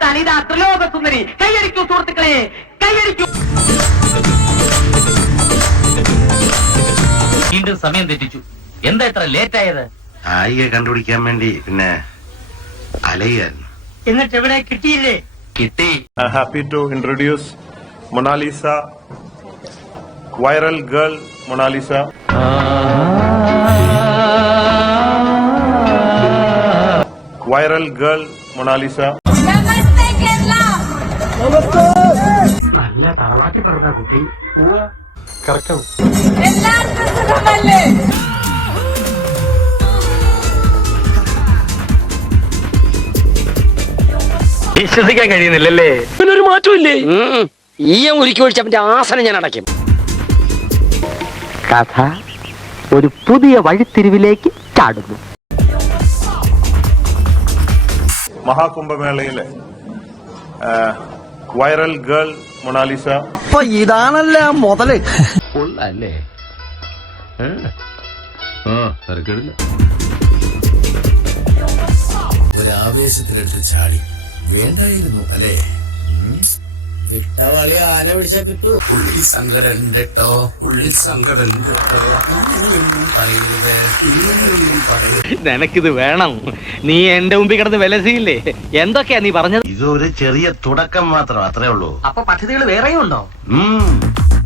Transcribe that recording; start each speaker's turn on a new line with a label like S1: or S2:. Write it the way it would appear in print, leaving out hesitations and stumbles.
S1: എന്നാൽ ഇതാ ത്രിലോക സുന്ദരി. കൈയടിക്കൂ സുഹൃത്തുക്കളെ, കൈയടിക്കൂ.
S2: വീണ്ടും സമയം തെറ്റിച്ചു. എന്താ ഇത്ര ലേറ്റ് ആയത്?
S3: ആയിയെ കണ്ടുപിടിക്കാൻ വേണ്ടി പിന്നെ അലയായിരുന്നു.
S1: എന്നിട്ട് എവിടെ കിട്ടിയില്ലേ?
S2: കിട്ടി.
S4: Happy to introduce Mona Lisa, viral girl Mona Lisa. Viral girl Mona Lisa.
S1: നല്ല തറവാട്ടി പറഞ്ഞ കുട്ടി.
S2: വിശ്വസിക്കാൻ കഴിയുന്നില്ലല്ലേ?
S5: ഒരു മാറ്റമില്ലേ? ഈയം ഉരുക്കി ഒഴിച്ച് അവന്റെ ആസനം ഞാൻ അടയ്ക്കും.
S1: കഥ ഒരു പുതിയ വഴിത്തിരിവിലേക്ക് ചാടുന്നു.
S4: മഹാകുംഭമേളയിലെ വൈറൽ ഗേൾ മൊണാലിസ.
S6: അപ്പൊ ഇതാണല്ലേ മുതല്.
S2: അല്ലേ?
S7: ഒരാവേശത്തിലെടുത്ത് ചാടി വേണ്ടായിരുന്നു അല്ലേ?
S6: ഇട്ടവളി ആന പിടിച്ചാ കിട്ടൂ.
S7: ഉള്ളിൽ സങ്കടം കേട്ടോ, ഉള്ളിൽ സങ്കടം കേട്ടോ. പറയരുത്, പറയരുത്.
S2: നിനക്കിത് വേണം. നീ എന്റെ മുമ്പിൽ കിടന്ന് വിലസിയില്ലേ? എന്തൊക്കെയാ നീ പറഞ്ഞത്?
S3: ഇതൊരു ചെറിയ തുടക്കം മാത്രം, അത്രേ ഉള്ളൂ.
S1: അപ്പൊ പദ്ധതികൾ വേറെയും ഉണ്ടോ?